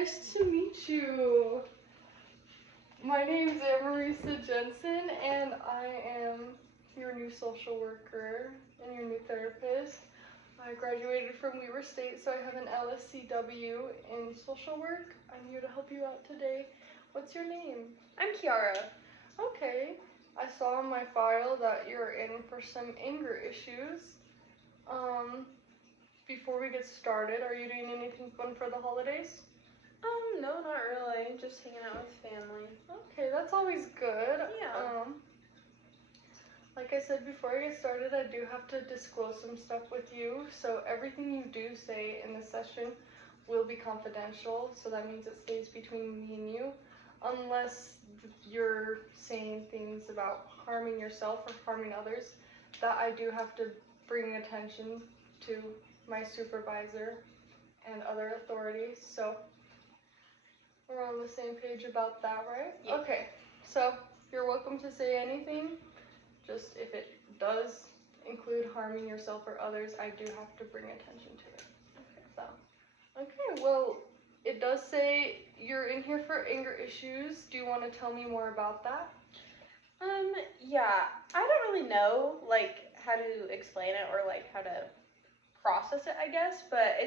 nice to meet you. My name's Amarisa Jensen, and I am your new social worker and your new therapist. I graduated from Weber State, so I have an LSCW in social work. I'm here to help you out today. What's your name? I'm Kiara. Okay. I saw in my file that you're in for some anger issues. Before we get started, are you doing anything fun for the holidays? No, not really. Just hanging out with family. Okay, that's always good. Yeah. Like I said before I get started, I do have to disclose some stuff with you. So everything you do say in the session will be confidential. So that means it stays between me and you, unless you're saying things about harming yourself or harming others. That I do have to bring attention to my supervisor and other authorities. So we're on the same page about that, right? Yeah. Okay, so you're welcome to say anything. Just if it does include harming yourself or others, I do have to bring attention to it. Okay, well, it does say you're in here for anger issues. Do you want to tell me more about that? Yeah. I don't really know, how to explain it or, how to process it, I guess. But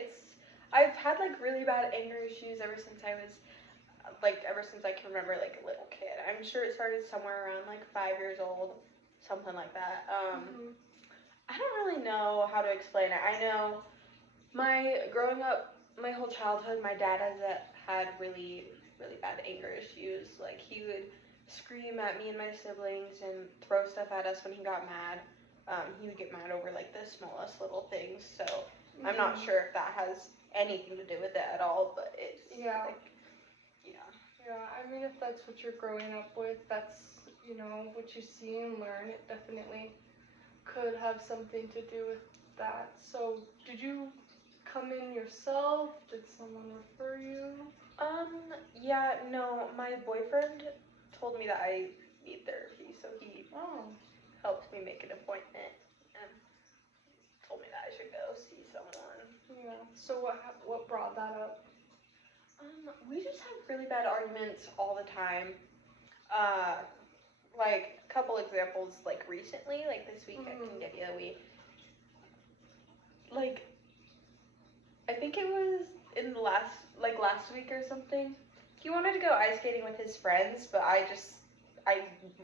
I've had, really bad anger issues ever since I was, ever since I can remember, a little kid. I'm sure it started somewhere around, 5 years old, something like that. I don't really know how to explain it. I know growing up, my whole childhood, my dad had really, really bad anger issues. He would scream at me and my siblings and throw stuff at us when he got mad. He would get mad over, the smallest little things. So I'm not sure if that has anything to do with it at all, but it's, Yeah. yeah. Yeah, I mean, if that's what you're growing up with, that's, what you see and learn. It definitely could have something to do with that. So, did you come in yourself? Did someone refer you? Yeah, no, my boyfriend told me that I need therapy, so he helped me make an appointment and told me that I should go see someone. Yeah. So what brought that up? We just have really bad arguments all the time. A couple examples, recently, this week, I can give you. I think it was in the last week or something. He wanted to go ice skating with his friends, but I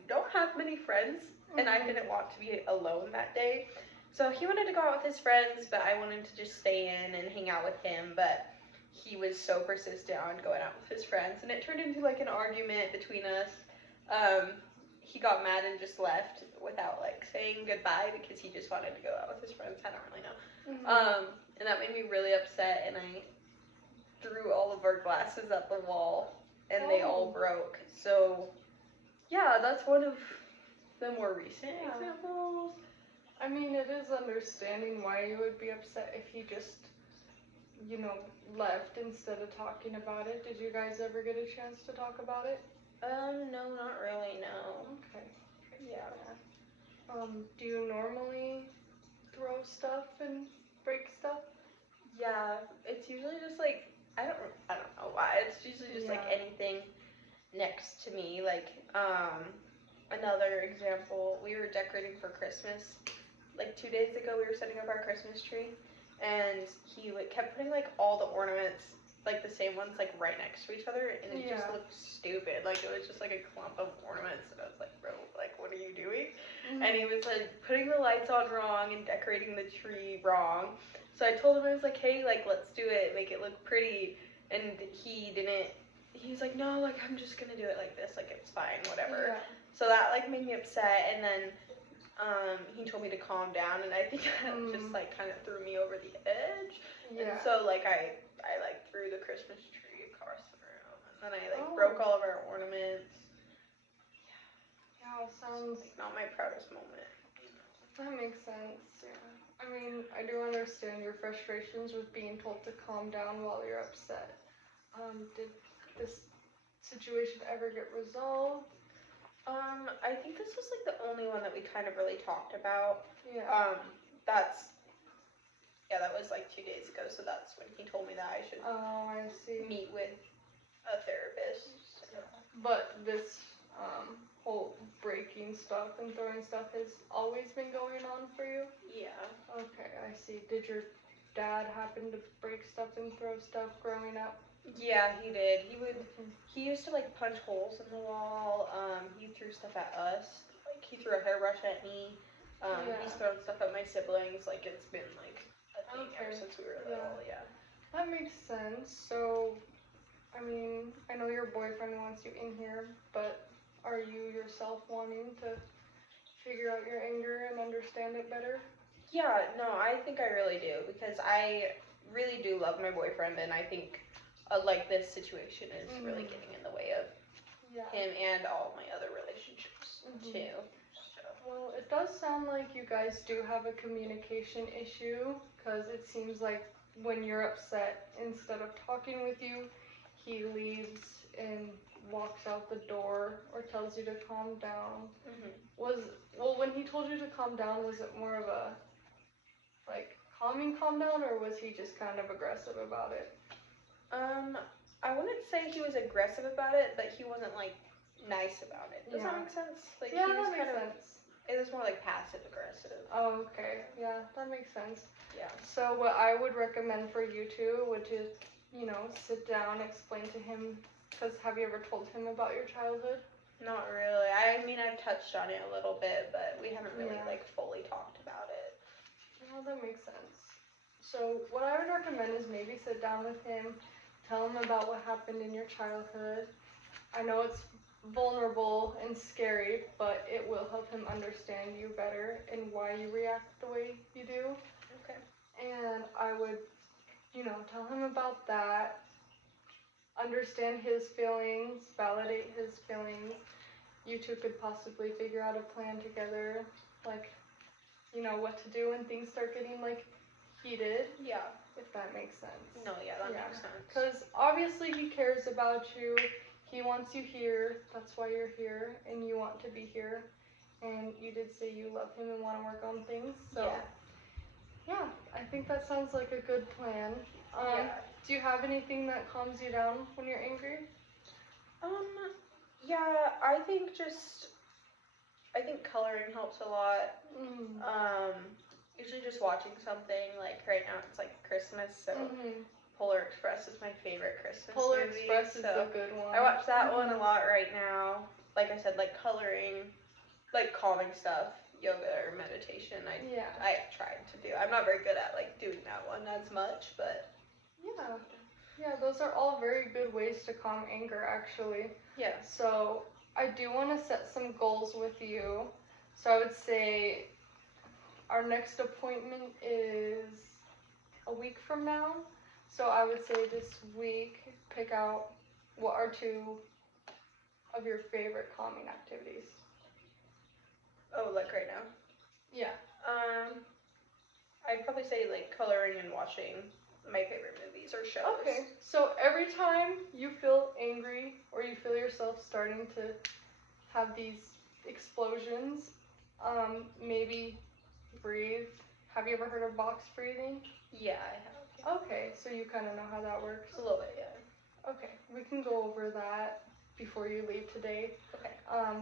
don't have many friends, and I didn't want to be alone that day. So he wanted to go out with his friends, but I wanted to just stay in and hang out with him, but he was so persistent on going out with his friends, and it turned into an argument between us. He got mad and just left without saying goodbye because he just wanted to go out with his friends. I don't really know. And that made me really upset, and I threw all of our glasses at the wall, and they all broke. So, yeah, that's one of the more recent examples. I mean, it is understanding why you would be upset if he just, left instead of talking about it. Did you guys ever get a chance to talk about it? No, not really, no. Okay. Yeah. Do you normally throw stuff and break stuff? Yeah, it's usually just I don't know why. It's usually just anything next to me. Another example, we were decorating for Christmas. 2 days ago, we were setting up our Christmas tree, and he kept putting all the ornaments, the same ones, right next to each other, and it just looked stupid. It was just a clump of ornaments, and I was like, bro, what are you doing? And he was putting the lights on wrong and decorating the tree wrong. So I told him, I was like, hey, let's do it, make it look pretty. And he was like, no, I'm just gonna do it like this, it's fine, whatever. Yeah. So that made me upset, and then he told me to calm down, and I think that just kind of threw me over the edge. Yeah. And so I threw the Christmas tree across the room, and then I broke all of our ornaments. Yeah, sounds not my proudest moment. That makes sense. Yeah. I mean, I do understand your frustrations with being told to calm down while you're upset. Did this situation ever get resolved? I think this was the only one that we kind of really talked about. Yeah. That was 2 days ago, so that's when he told me that I should meet with a therapist. So. But this whole breaking stuff and throwing stuff has always been going on for you? Yeah. Okay, I see. Did your dad happen to break stuff and throw stuff growing up? Yeah, he did. He used to like punch holes in the wall. He threw stuff at us. Like he threw a hairbrush at me. Yeah. He's thrown stuff at my siblings. Like it's been like a thing ever Okay. since we were little. Yeah. That makes sense. So, I mean, I know your boyfriend wants you in here, but are you yourself wanting to figure out your anger and understand it better? Yeah, no, I think I really do because I really do love my boyfriend, and I think like this situation is really Mhm. getting in the way of Yeah. him and all my other relationships Mhm. too. So. Well, it does sound like you guys do have a communication issue, because it seems like when you're upset, instead of talking with you, he leaves and walks out the door or tells you to calm down. Mhm. When he told you to calm down, was it more of a like calm down, or was he just kind of aggressive about it? I wouldn't say he was aggressive about it, but he wasn't like nice about it. Does Yeah. that make sense? Like Yeah, he was that makes kind of. sense. It was more like passive aggressive. Oh, okay. Yeah, that makes sense. Yeah. So what I would recommend for you two would just, sit down, explain to him, because have you ever told him about your childhood? Not really. I mean, I've touched on it a little bit, but we haven't really Yeah. like fully talked about it. Well, that makes sense. So what I would recommend is maybe sit down with him, tell him about what happened in your childhood. I know it's vulnerable and scary, but it will help him understand you better and why you react the way you do. Okay. And I would, tell him about that, understand his feelings, validate his feelings. You two could possibly figure out a plan together, like, what to do when things start getting, like, heated, Yeah. if that makes sense. No, yeah, that Yeah. makes sense. Because obviously he cares about you, he wants you here, that's why you're here, and you want to be here. And you did say you love him and want to work on things, so yeah, I think that sounds like a good plan. Yeah. Do you have anything that calms you down when you're angry? Yeah, I think coloring helps a lot. Usually just watching something, like right now it's like Christmas, so Polar Express is my favorite Christmas Polar movie. Express is a good one. I watch that one a lot right now. Like I said, like coloring, like calming stuff, yoga or meditation. I've tried to do. I'm not very good at like doing that one as much, but yeah, those are all very good ways to calm anger, actually. yeah. So I do want to set some goals with you. So I would say our next appointment is a week from now. So I would say this week, pick out what are two of your favorite calming activities. Oh, like right now? Yeah. I'd probably say like coloring and watching my favorite movies or shows. Okay, so every time you feel angry or you feel yourself starting to have these explosions, maybe breathe. Have you ever heard of box breathing? Yeah, I have. Okay, so you kind of know how that works? A little bit, yeah. Okay, we can go over that before you leave today. Okay.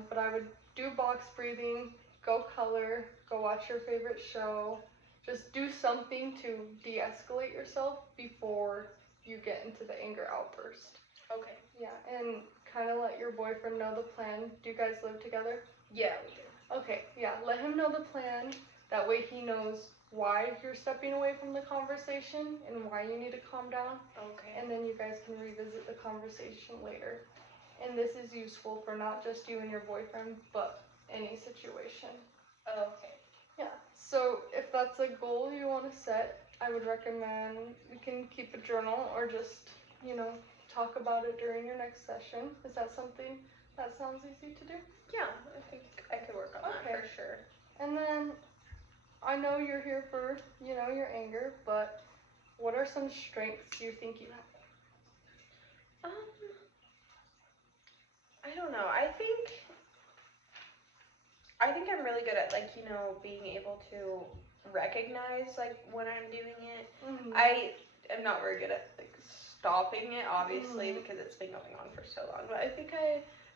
But I would do box breathing, go color, go watch your favorite show. Just do something to de-escalate yourself before you get into the anger outburst. Okay. Yeah, and kind of let your boyfriend know the plan. Do you guys live together? Yeah, we do. Okay, yeah, let him know the plan. That way he knows why you're stepping away from the conversation and why you need to calm down. Okay. And then you guys can revisit the conversation later. And this is useful for not just you and your boyfriend, but any situation. Okay. Yeah, so if that's a goal you want to set, I would recommend you can keep a journal or just, talk about it during your next session. Is that something that sounds easy to do? Yeah, I think I could work on that for sure. And then I know you're here for, your anger, but what are some strengths you think you have? I don't know. I think I'm really good at being able to recognize like when I'm doing it. Mm-hmm. I am not very good at like stopping it, obviously, Mhm. because it's been going on for so long. But I think I